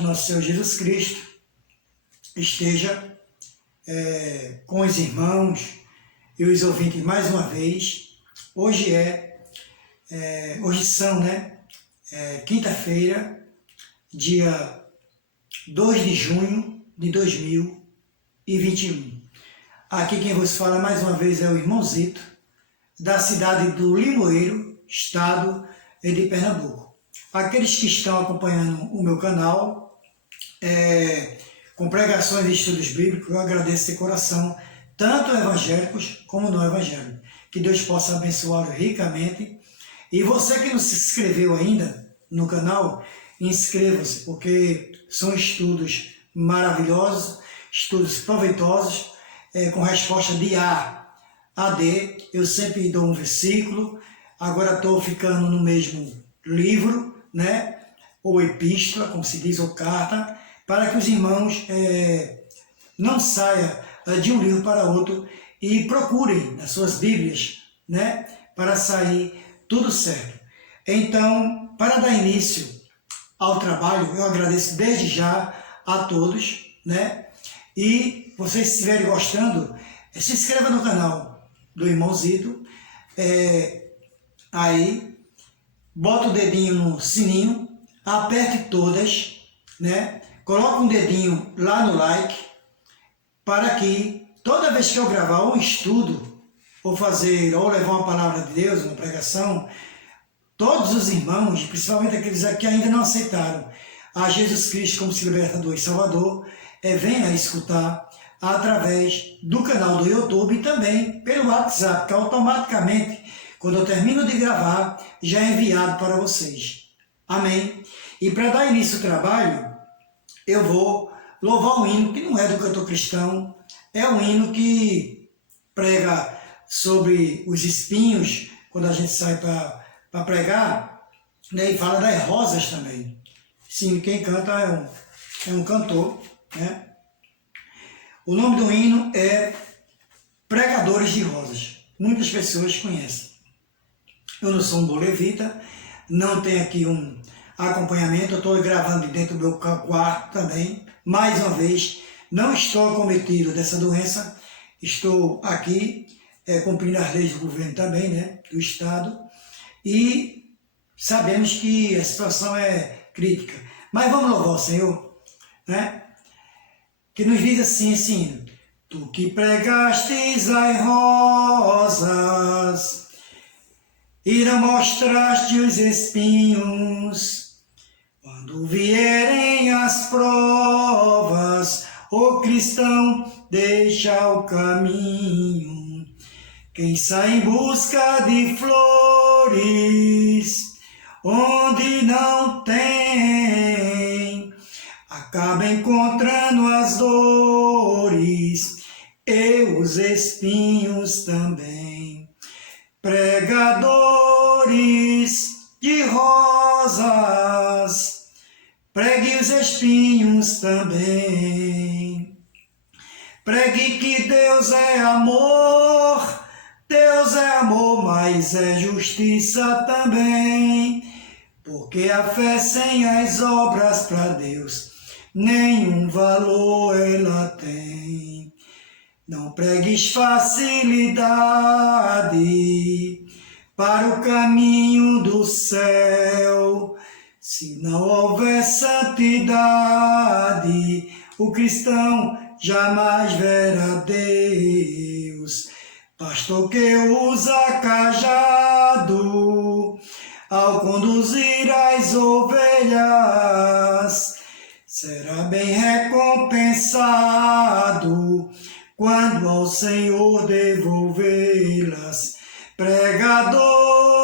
do nosso Senhor Jesus Cristo esteja com os irmãos e os ouvintes mais uma vez. Hoje são, quinta-feira, dia 2 de junho de 2021. Aqui quem vos fala mais uma vez é o irmão Zito, da cidade do Limoeiro, estado de Pernambuco. Aqueles que estão acompanhando o meu canal, com pregações e estudos bíblicos, eu agradeço de coração, tanto evangélicos como não evangélicos. Que Deus possa abençoá-los ricamente. E você que não se inscreveu ainda no canal, inscreva-se, porque são estudos maravilhosos, estudos proveitosos, com resposta de A a D. Eu sempre dou um versículo, agora estou ficando no mesmo livro, ou epístola, como se diz, ou carta, para que os irmãos não saiam de um livro para outro e procurem nas suas Bíblias, para sair tudo certo. Então, para dar início ao trabalho, eu agradeço desde já a todos, e vocês se estiverem gostando, se inscreva no canal do irmão Zito, aí, bota o dedinho no sininho, aperte todas, coloca um dedinho lá no like, para que toda vez que eu gravar um estudo, ou levar uma palavra de Deus, uma pregação, todos os irmãos, principalmente aqueles que ainda não aceitaram a Jesus Cristo como seu libertador e salvador, venham escutar através do canal do YouTube e também pelo WhatsApp, que automaticamente, quando eu termino de gravar, já é enviado para vocês. Amém? E para dar início ao trabalho, eu vou louvar um hino que não é do cantor cristão, é um hino que prega sobre os espinhos, quando a gente sai para pregar, e fala das rosas também. Sim, quem canta é um cantor, O nome do hino é Pregadores de Rosas. Muitas pessoas conhecem. Eu não sou um bolevita, não tenho aqui um acompanhamento, eu estou gravando dentro do meu quarto também. Mais uma vez, não estou acometido dessa doença, estou aqui cumprindo as leis do governo também, do Estado, e sabemos que a situação é crítica. Mas vamos louvar o Senhor, que nos diz assim, tu que pregastes as rosas e não mostraste os espinhos, quando vierem as provas, o cristão deixa o caminho. Quem sai em busca de flores, onde não tem, acaba encontrando as dores e os espinhos também. Pregadores de rosas, pregue os espinhos também. Pregue que Deus é amor, mas é justiça também. Porque a fé sem as obras para Deus, nenhum valor ela tem. Não pregues facilidade para o caminho do céu. Se não houver santidade, o cristão jamais verá Deus. Pastor que usa cajado ao conduzir as ovelhas, será bem recompensado quando ao Senhor devolvê-las. Pregadores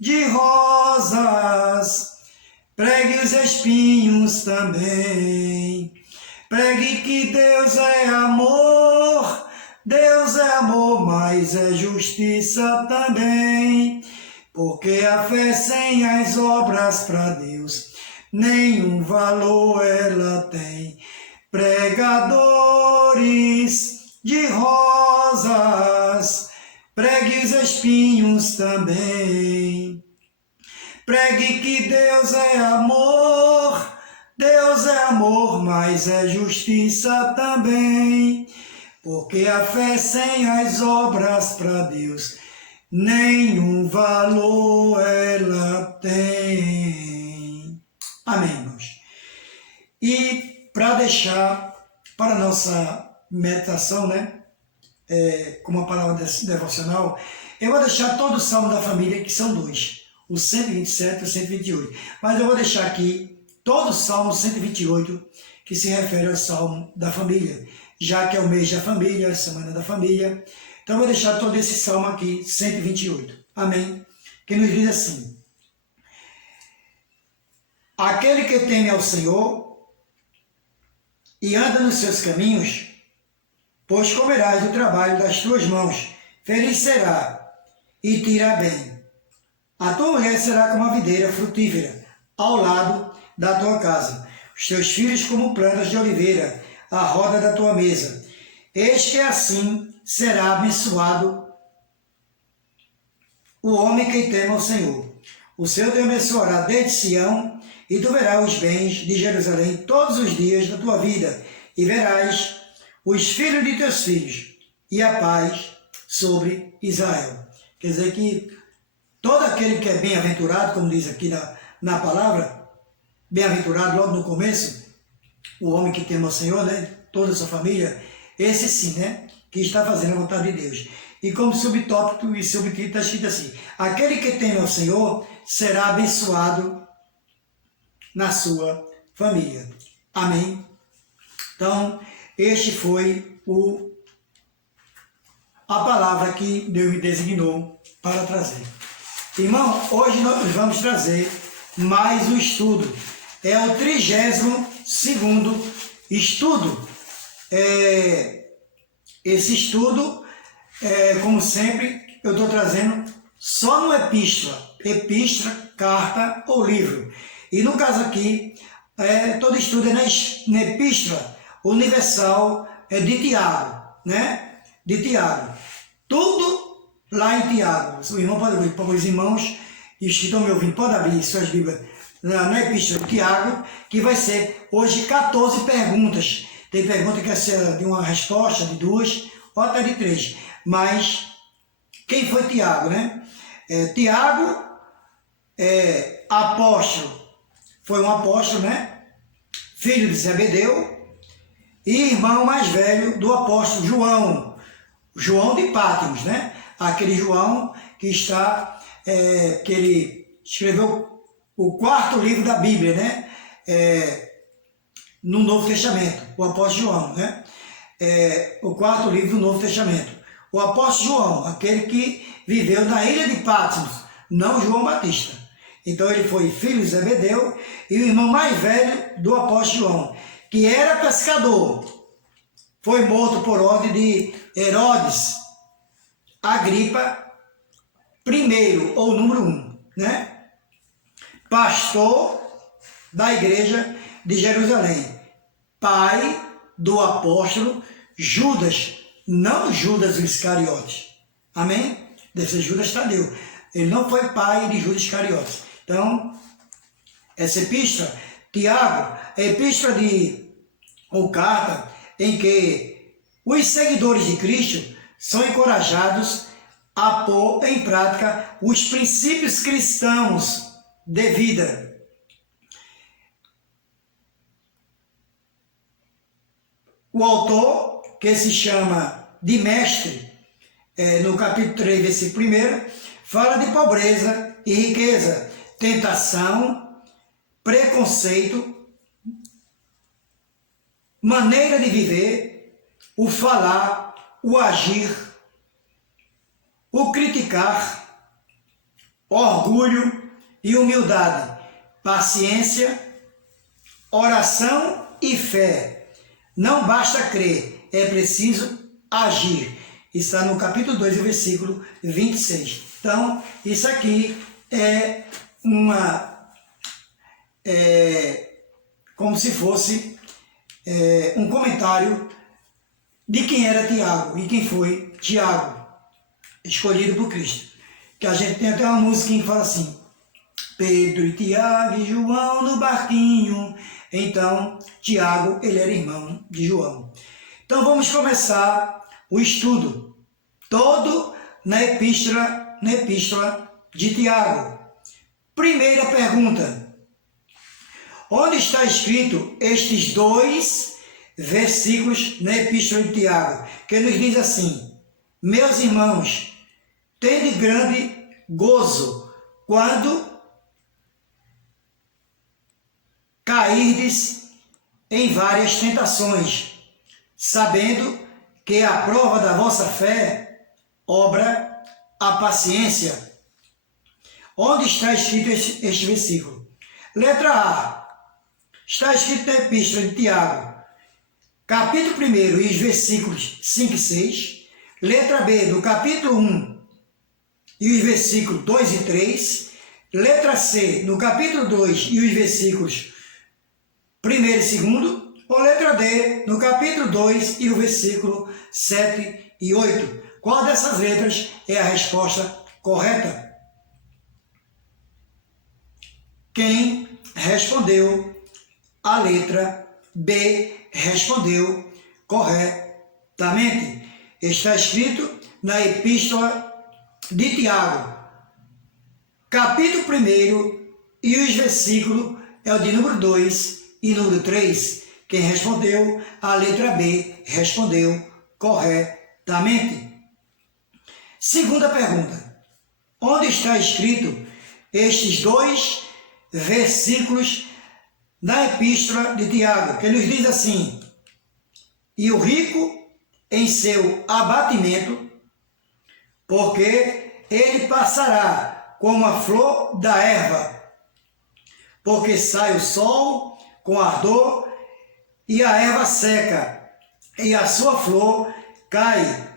de rosas, pregue os espinhos também. Pregue que Deus é amor, mas é justiça também. Porque a fé sem as obras para Deus, nenhum valor ela tem. Pregadores de rosas, pregue os espinhos também. Pregue que Deus é amor, Deus é amor, mas é justiça também, porque a fé sem as obras para Deus nenhum valor ela tem. Amém, irmãos. E para deixar para a nossa meditação, né, como a palavra devocional, eu vou deixar todo o Salmo da Família, que são dois, o 127 e o 128. Mas eu vou deixar aqui todo o Salmo 128, que se refere ao Salmo da Família, já que é o mês da família, a semana da família. Então eu vou deixar todo esse Salmo aqui, 128. Amém? Que nos diz assim: aquele que teme ao Senhor e anda nos seus caminhos, pois comerás do trabalho das tuas mãos, feliz será e te irá bem. A tua mulher será como a videira frutífera ao lado da tua casa, os teus filhos como plantas de oliveira à roda da tua mesa. Eis que assim será abençoado o homem que teme ao Senhor. O Senhor te abençoará desde Sião, e tu verás os bens de Jerusalém todos os dias da tua vida, e verás os filhos de teus filhos, e a paz sobre Israel. Quer dizer que todo aquele que é bem-aventurado, como diz aqui na palavra, bem-aventurado logo no começo, o homem que teme ao Senhor, né, toda a sua família, esse sim, né, que está fazendo a vontade de Deus. E como subtópico e subtítulo está escrito assim: aquele que teme ao Senhor será abençoado na sua família. Amém? Então, este foi a palavra que Deus me designou para trazer. Irmão, hoje nós vamos trazer mais um estudo. É o 32º estudo. Esse estudo, como sempre, eu estou trazendo só no epístola, carta ou livro. E no caso aqui, todo estudo é na epístola universal de Tiago, né? De Tiago. Tudo lá em Tiago. O irmão pode abrir, os irmãos e os que estão me ouvindo, podem abrir suas Bíblias na epístola de Tiago, que vai ser hoje 14 perguntas. Tem pergunta que vai ser de uma resposta, de 2 ou até de 3. Mas quem foi Tiago, né? Tiago apóstolo, foi um apóstolo, né? Filho de Zebedeu e irmão mais velho do apóstolo João de Patmos, né? Aquele João que está, que ele escreveu o 4º livro da Bíblia, né? No Novo Testamento, o apóstolo João, né? O 4º livro do Novo Testamento. O apóstolo João, aquele que viveu na ilha de Patmos, não João Batista. Então ele foi filho de Zebedeu e o irmão mais velho do apóstolo João, que era pescador. Foi morto por ordem de Herodes Agripa I, ou número 1, né? Pastor da igreja de Jerusalém, pai do apóstolo Judas, não Judas Iscariotes. Amém? Deve ser Judas Tadeu. Ele não foi pai de Judas Iscariotes. Então, essa epístola, Tiago, é epístola ou carta em que os seguidores de Cristo são encorajados a pôr em prática os princípios cristãos de vida. O autor, que se chama de mestre, no capítulo 3, versículo 1, fala de pobreza e riqueza, tentação, preconceito, maneira de viver, o falar, o agir, o criticar, orgulho e humildade, paciência, oração e fé. Não basta crer, é preciso agir. Está no capítulo 2, versículo 26. Então, isso aqui é como se fosse um comentário de quem era Tiago e quem foi Tiago, escolhido por Cristo. Que a gente tem até uma música que fala assim: Pedro e Tiago e João no barquinho, Então, Tiago, ele era irmão de João. Então, vamos começar o estudo todo na epístola de Tiago. Primeira pergunta: onde está escrito estes 2 versículos na epístola de Tiago, que nos diz assim: meus irmãos, tende grande gozo quando cairdes em várias tentações, sabendo que a prova da vossa fé obra a paciência. Onde está escrito este versículo? Letra A. Está escrito na epístola de Tiago, capítulo 1 e os versículos 5 e 6. Letra B, do capítulo 1 e os versículos 2 e 3. Letra C, no capítulo 2 e os versículos 1 e 2. Ou letra D, no capítulo 2 e o versículo 7 e 8. Qual dessas letras é a resposta correta? Quem respondeu a letra B respondeu corretamente. Está escrito na epístola de Tiago, capítulo 1 e os versículos é o de número 2 e número 3. Quem respondeu a letra B respondeu corretamente. Segunda pergunta: onde está escrito estes 2 versículos na epístola de Tiago, que nos diz assim: e o rico em seu abatimento, porque ele passará como a flor da erva, porque sai o sol com ardor e a erva seca, e a sua flor cai,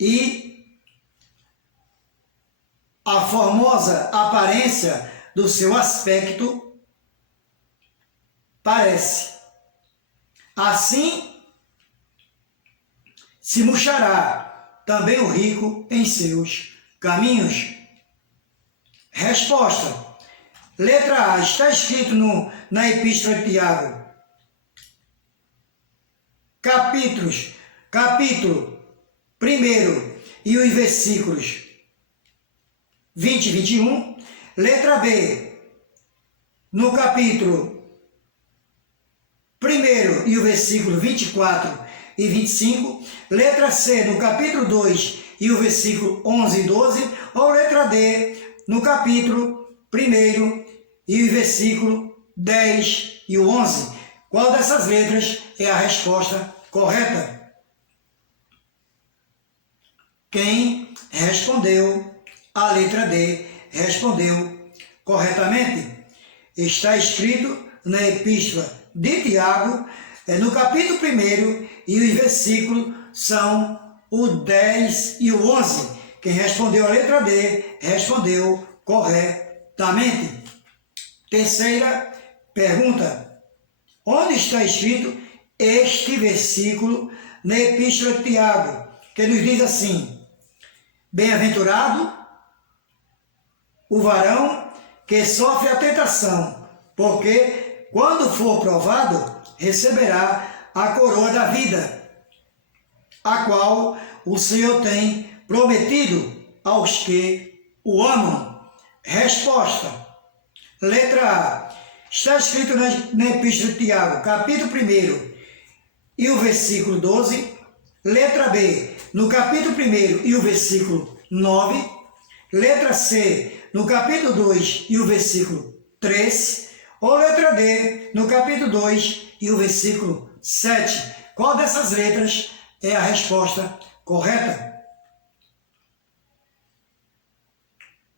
e a formosa aparência do seu aspecto parece. Assim se murchará também o rico em seus caminhos. Resposta. Letra A. Está escrito na epístola de Tiago, capítulo 1 e os versículos 20 e 21. Letra B. No capítulo 1 e o versículo 24 e 25. Letra C, no capítulo 2 e o versículo 11 e 12. Ou letra D, no capítulo 1 e o versículo 10 e o 11. Qual dessas letras é a resposta correta? Quem respondeu a letra D respondeu corretamente. Está escrito na epístola de Tiago, no capítulo 1 e os versículos são o 10 e o 11. Quem respondeu a letra D respondeu corretamente. Terceira pergunta: onde está escrito este versículo na epístola de Tiago, que nos diz assim: bem-aventurado o varão que sofre a tentação, porque quando for provado, receberá a coroa da vida, a qual o Senhor tem prometido aos que o amam. Resposta. Letra A. Está escrito na epístola de Tiago, capítulo 1 e o versículo 12. Letra B. No capítulo 1 e o versículo 9. Letra C. No capítulo 2 e o versículo 3. Ou letra D. No capítulo 2 e o versículo 7. Qual dessas letras é a resposta correta?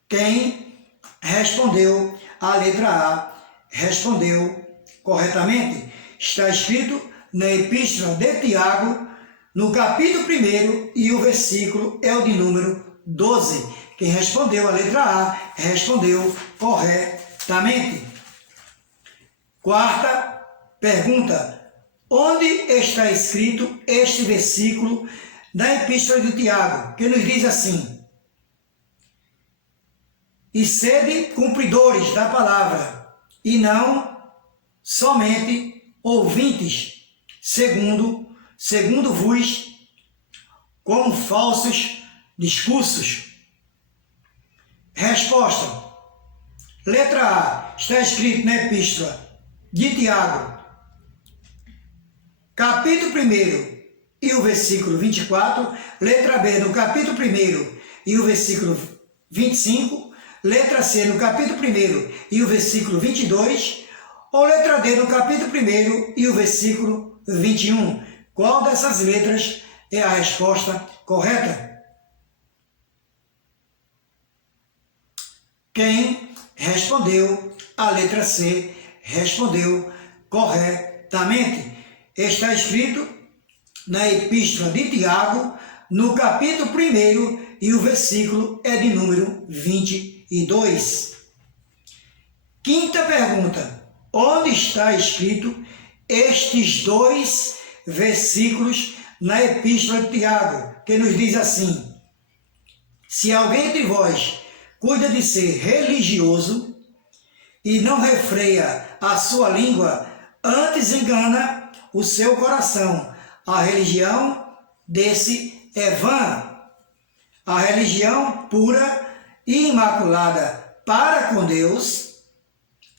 Quem respondeu a letra A respondeu corretamente. Está escrito na epístola de Tiago, no capítulo 1 e o versículo é o de número 12. Quem respondeu a letra A respondeu corretamente. Quarta pergunta: onde está escrito este versículo da epístola de Tiago, que nos diz assim: e sede cumpridores da palavra, e não somente ouvintes, segundo vos, como falsos discursos. Resposta. Letra A. Está escrito na Epístola de Tiago, capítulo 1 e o versículo 24. Letra B, no capítulo 1 e o versículo 25. Letra C, no capítulo 1 e o versículo 22. Ou letra D, no capítulo 1 e o versículo 21. Qual dessas letras é a resposta correta? Quem respondeu a letra C respondeu corretamente. Está escrito na Epístola de Tiago, no capítulo 1 e o versículo é de número 22. Quinta pergunta. Onde está escrito estes dois versículos na Epístola de Tiago, que nos diz assim: se alguém de vós cuida de ser religioso e não refreia a sua língua, antes engana o seu coração. A religião desse é vã. A religião pura e imaculada para com Deus,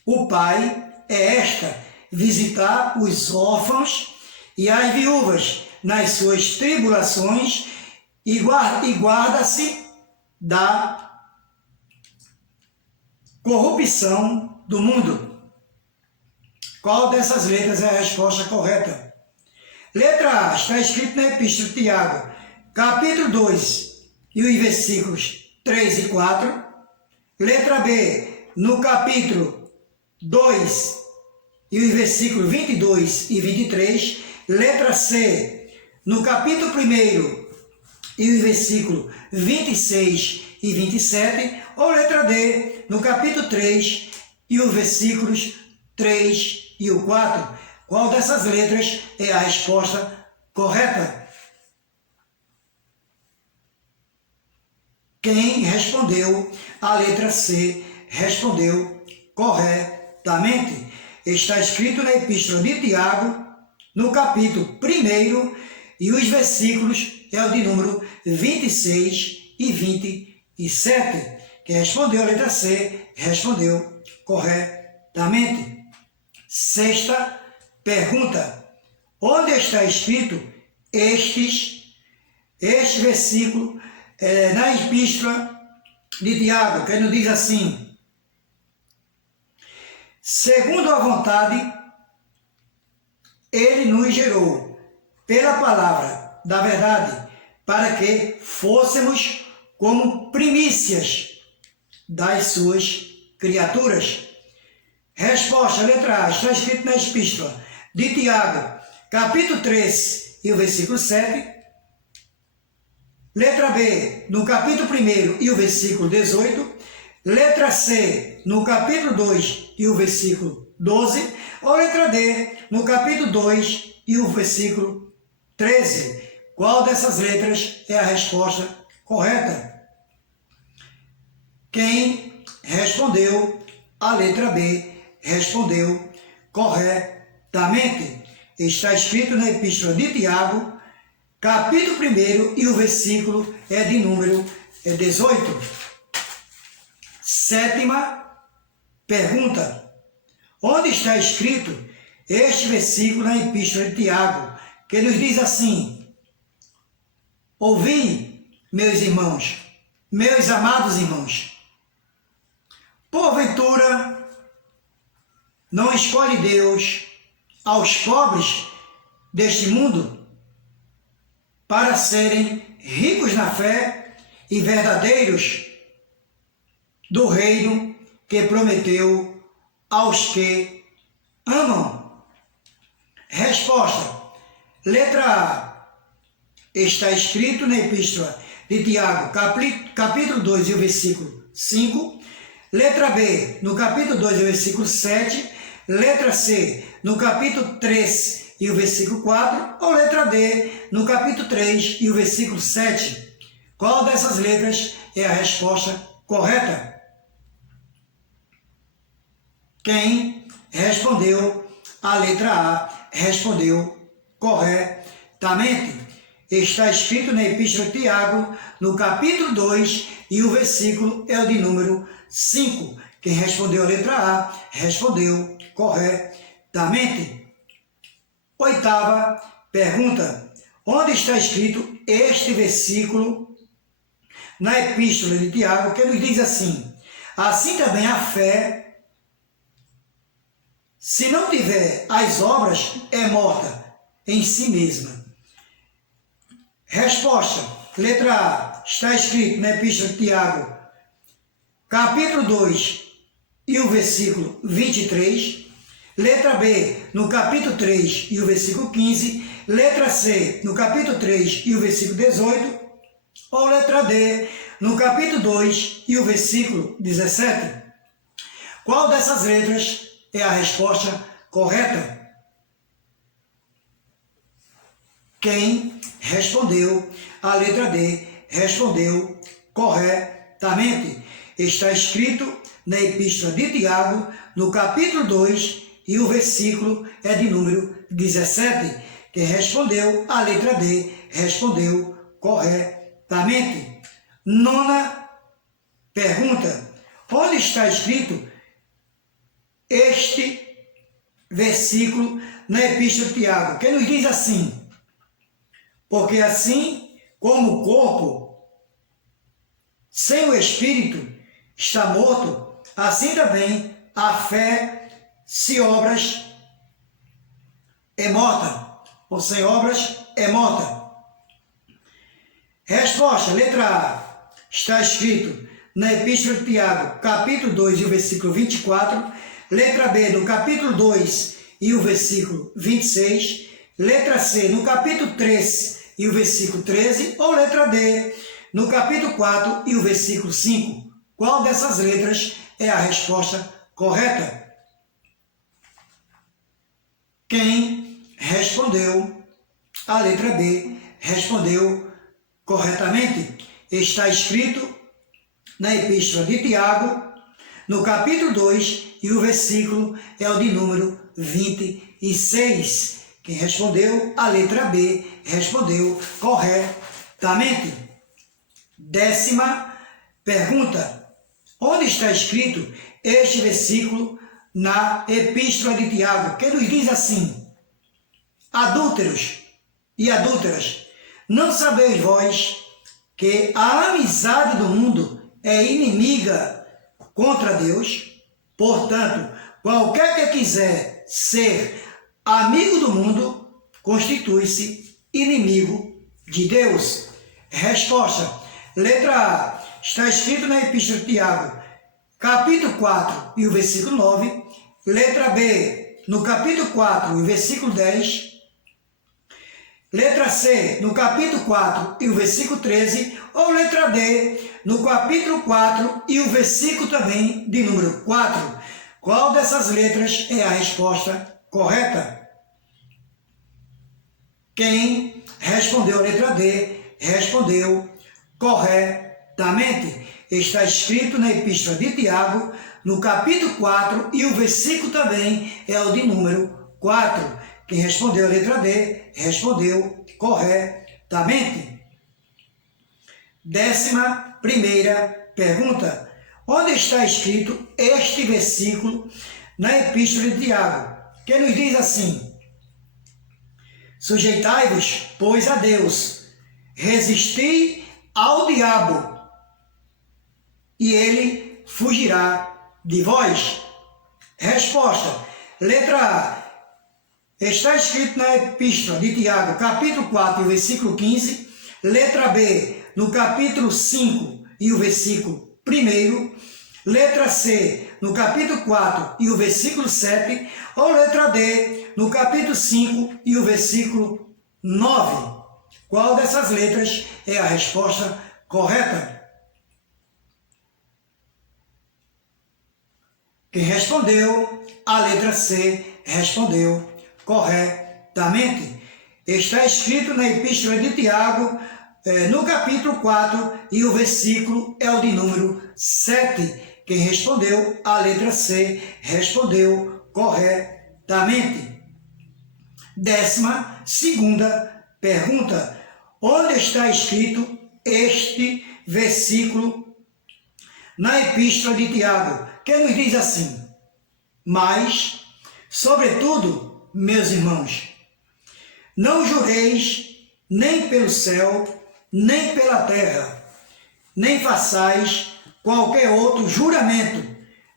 o Pai, é esta: visitar os órfãos e as viúvas nas suas tribulações e guarda-se da corrupção do mundo. Qual dessas letras é a resposta correta? Letra A. Está escrito na Epístola de Tiago, capítulo 2, e os versículos 3 e 4. Letra B. No capítulo 2, e os versículos 22 e 23. Letra C. No capítulo 1 e os versículos 26 e 27. Ou letra D. No capítulo 3 e os versículos 3 e o 4. Qual dessas letras é a resposta correta? Quem respondeu a letra C respondeu corretamente. Está escrito na Epístola de Tiago, no capítulo 1 e os versículos é o de número 26 e 27. Quem respondeu a letra C respondeu corretamente. Sexta pergunta. Onde está escrito este versículo na Epístola de Tiago, que nos diz assim: segundo a vontade, ele nos gerou pela palavra da verdade, para que fôssemos como primícias das suas criaturas. Resposta, letra A. Está escrito na Epístola de Tiago, capítulo 3 e o versículo 7. Letra B, no capítulo 1 e o versículo 18. Letra C, no capítulo 2 e o versículo 12. Ou letra D, no capítulo 2 e o versículo 13. Qual dessas letras é a resposta correta? Quem respondeu a letra B respondeu corretamente. Está escrito na Epístola de Tiago, capítulo 1 e o versículo é de número 18. Sétima pergunta. Onde está escrito este versículo na Epístola de Tiago, que nos diz assim: ouvi, meus irmãos, meus amados irmãos, porventura não escolhe Deus aos pobres deste mundo para serem ricos na fé e verdadeiros do reino que prometeu aos que amam? Resposta. Letra A. Está escrito na Epístola de Tiago, capítulo 2 e o versículo 5. Letra B, no capítulo 2 e o versículo 7. Letra C, no capítulo 3 e o versículo 4. Ou letra D, no capítulo 3 e o versículo 7. Qual dessas letras é a resposta correta? Quem respondeu a letra A respondeu corretamente. Está escrito na Epístola de Tiago, no capítulo 2, e o versículo é o de número 5. Quem respondeu a letra A respondeu corretamente. Oitava pergunta. Onde está escrito este versículo na Epístola de Tiago, que nos diz assim: assim também a fé, se não tiver as obras, é morta em si mesma. Resposta. Letra A. Está escrito na Epístola de Tiago, capítulo 2 e o versículo 23. Letra B, no capítulo 3 e o versículo 15. Letra C, no capítulo 3 e o versículo 18. Ou letra D, no capítulo 2 e o versículo 17. Qual dessas letras é a resposta correta? Quem respondeu a letra D respondeu corretamente. Está escrito na Epístola de Tiago, no capítulo 2, e o versículo é de número 17. Quem respondeu a letra D respondeu corretamente. Nona pergunta. Onde está escrito este versículo na Epístola de Tiago, que nos diz assim: porque assim como o corpo sem o espírito está morto, assim também a fé sem obras é morta, ou sem obras é morta. Resposta, letra A. Está escrito na Epístola de Tiago, capítulo 2 e o versículo 24. Letra B, no capítulo 2 e o versículo 26. Letra C, no capítulo 3 e o versículo 13. Ou letra D, no capítulo 4 e o versículo 5. Qual dessas letras é a resposta correta? Quem respondeu a letra B respondeu corretamente. Está escrito na Epístola de Tiago, no capítulo 2, e o versículo é o de número 26. Quem respondeu a letra B respondeu corretamente. Décima pergunta. Onde está escrito este versículo na Epístola de Tiago, que nos diz assim: adúlteros e adúlteras, não sabeis vós que a amizade do mundo é inimiga contra Deus? Portanto, qualquer que quiser ser amigo do mundo, constitui-se inimigo de Deus. Resposta. Letra A. Está escrito na Epístola de Tiago, capítulo 4 e o versículo 9. Letra B, no capítulo 4 e o versículo 10. Letra C, no capítulo 4 e o versículo 13. Ou letra D, no capítulo 4 e o versículo também de número 4. Qual dessas letras é a resposta correta? Quem respondeu a letra D respondeu corretamente. Está escrito na Epístola de Tiago, no capítulo 4, e o versículo também é o de número 4. Quem respondeu a letra D respondeu corretamente. 11ª pergunta. Onde está escrito este versículo na Epístola de Tiago, que nos diz assim: sujeitai-vos, pois, a Deus, resisti ao diabo, e ele fugirá de vós? Resposta. Letra A. Está escrito na Epístola de Tiago, capítulo 4, versículo 15. Letra B, no capítulo 5 e o versículo 1. Letra C, no capítulo 4 e o versículo 7. Ou letra D, no capítulo 5 e o versículo 9. Qual dessas letras é a resposta correta? Quem respondeu a letra C respondeu corretamente. Está escrito na Epístola de Tiago, no capítulo 4, e o versículo é o de número 7. Quem respondeu a letra C respondeu corretamente. corretamente. 12ª pergunta. Onde está escrito este versículo na Epístola de Tiago, que nos diz assim: mas, sobretudo, meus irmãos, não jureis nem pelo céu, nem pela terra, nem façais qualquer outro juramento,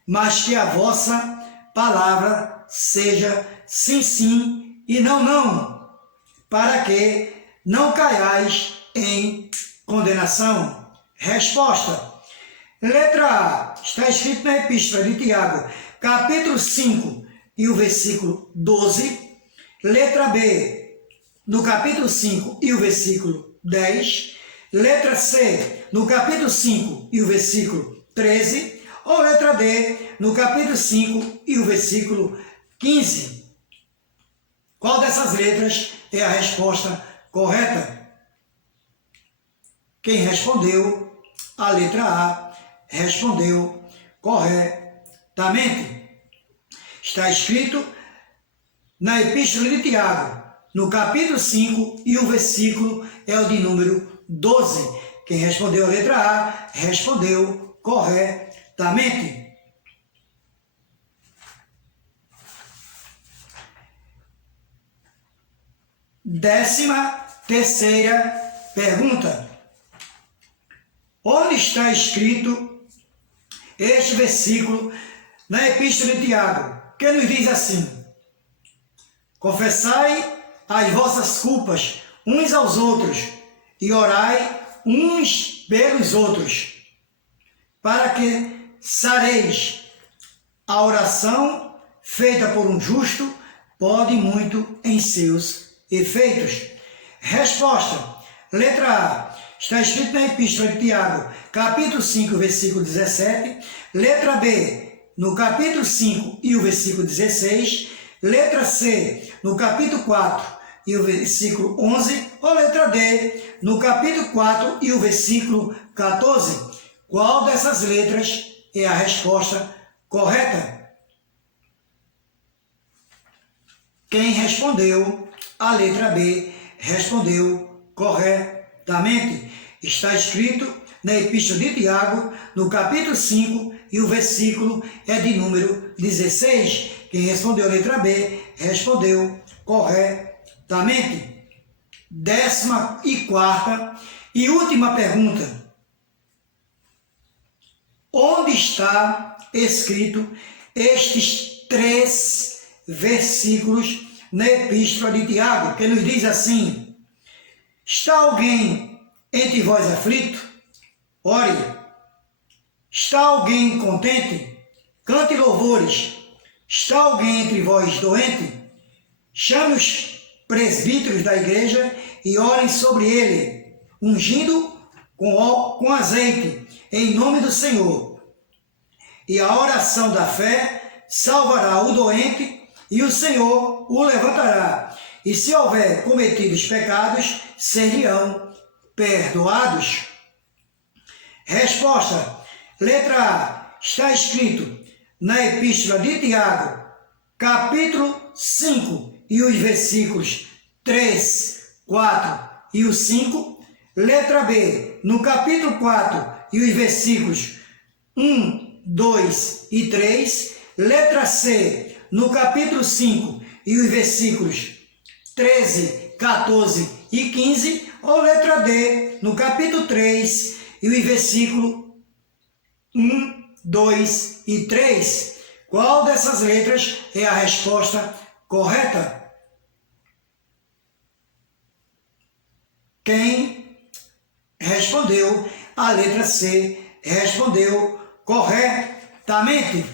mas que a vossa palavra seja sim, sim e não, não, para que não caiais em condenação. Resposta. Letra A. Está escrito na Epístola de Tiago, capítulo 5 e o versículo 12. Letra B. No capítulo 5 e o versículo 10. Letra C. No capítulo 5 e o versículo 13. Ou letra D. No capítulo 5 e o versículo 15. Qual dessas letras é a resposta correta? Quem respondeu a letra A respondeu corretamente. Está escrito na Epístola de Tiago, no capítulo 5, e o versículo é o de número 12. Quem respondeu a letra A respondeu corretamente. 13ª pergunta. Onde está escrito este versículo na Epístola de Tiago, que nos diz assim: confessai as vossas culpas uns aos outros e orai uns pelos outros, para que sareis. A oração feita por um justo pode muito em seus efeitos. Resposta. Letra A. Está escrito na Epístola de Tiago, capítulo 5, versículo 17. Letra B, no capítulo 5 e o versículo 16. Letra C, no capítulo 4 e o versículo 11. Ou letra D, no capítulo 4 e o versículo 14. Qual dessas letras é a resposta correta? Quem respondeu a letra B respondeu corretamente. Está escrito na Epístola de Tiago, no capítulo 5, e o versículo é de número 16. Quem respondeu a letra B respondeu corretamente. 14ª e última pergunta. Onde está escrito estes 3 versículos na Epístola de Tiago, que nos diz assim: está alguém entre vós aflito? Ore. Está alguém contente? Cante louvores. Está alguém entre vós doente? Chame os presbíteros da igreja e orem sobre ele, ungindo com azeite, em nome do Senhor. E a oração da fé salvará o doente, e o Senhor o levantará. E se houver cometido os pecados, ser-lhe-ão perdoados. Resposta. Letra A. Está escrito na Epístola de Tiago, capítulo 5, e os versículos 3, 4 e o 5. Letra B. No capítulo 4 e os versículos 1, 2 e 3. Letra C. No capítulo 5 e os versículos 13, 14 e 15. Ou letra D. No capítulo 3 e os versículos 1, 2 e 3. Qual dessas letras é a resposta correta? Quem respondeu a letra C respondeu corretamente.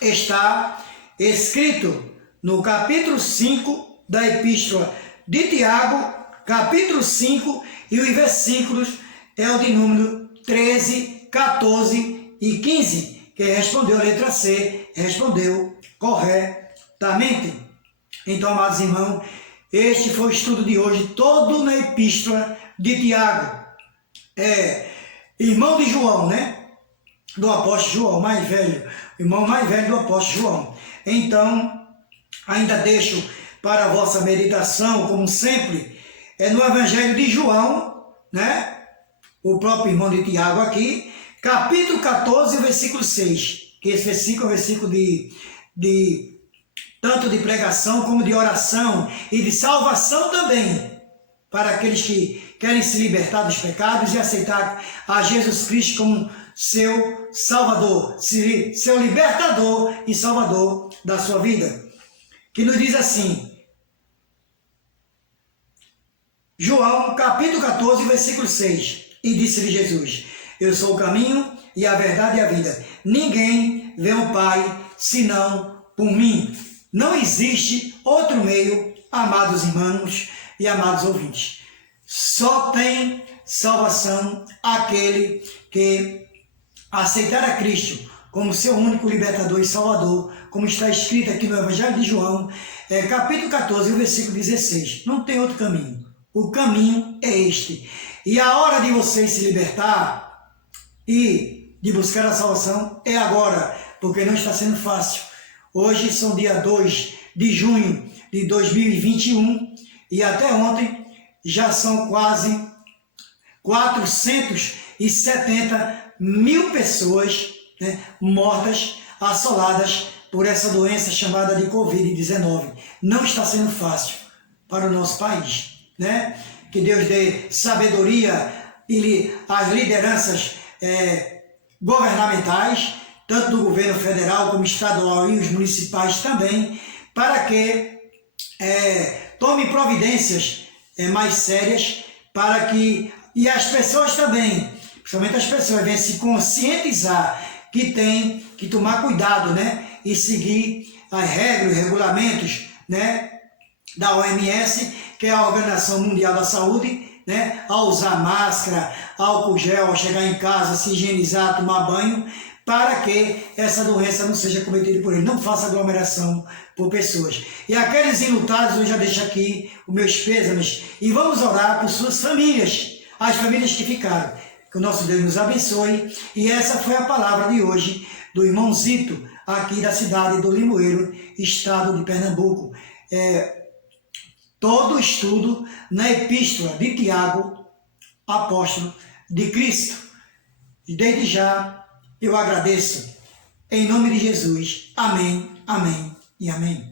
Está escrito no capítulo 5 da Epístola de Tiago, capítulo 5, e os versículos é o de número 13, 14 e 15. Quem respondeu a letra C respondeu corretamente. Então, amados irmãos, este foi o estudo de hoje, todo na Epístola de Tiago. Irmão de João, né? Do apóstolo João, mais velho. Irmão mais velho do apóstolo João. Então, ainda deixo para a vossa meditação, como sempre, é no Evangelho de João, né? O próprio irmão de Tiago aqui, capítulo 14, versículo 6, que esse versículo é um versículo tanto de pregação como de oração e de salvação também, para aqueles que querem se libertar dos pecados e aceitar a Jesus Cristo como seu Salvador, seu libertador e Salvador da sua vida. Que nos diz assim, João, capítulo 14, versículo 6, e disse-lhe Jesus, eu sou o caminho e a verdade e a vida. Ninguém vê o Pai senão por mim. Não existe outro meio, amados irmãos e amados ouvintes. Só tem salvação aquele que aceitar a Cristo como seu único libertador e salvador, como está escrito aqui no Evangelho de João, capítulo 14, versículo 16. Não tem outro caminho. O caminho é este. E a hora de vocês se libertar e de buscar a salvação é agora, porque não está sendo fácil. Hoje são dia 2 de junho de 2021 e até ontem já são quase 470 mil pessoas, né, mortas, assoladas por essa doença chamada de Covid-19. Não está sendo fácil para o nosso país, né? Que Deus dê sabedoria e as lideranças governamentais, tanto do governo federal como estadual e os municipais também, para que tome providências mais sérias para que, e as pessoas também, principalmente as pessoas, venham se conscientizar que tem que tomar cuidado, né? E seguir as regras e regulamentos, né, da OMS, que é a Organização Mundial da Saúde, né, a usar máscara, álcool gel, ao chegar em casa, se higienizar, tomar banho, para que essa doença não seja cometida por ele. Não faça aglomeração por pessoas. E aqueles enlutados, eu já deixo aqui os meus pêsames e vamos orar por suas famílias, as famílias que ficaram. Que o nosso Deus nos abençoe. E essa foi a palavra de hoje do irmão Zito, aqui da cidade do Limoeiro, estado de Pernambuco. Todo estudo na epístola de Tiago, apóstolo de Cristo. E desde já eu agradeço. Em nome de Jesus. Amém, amém e amém.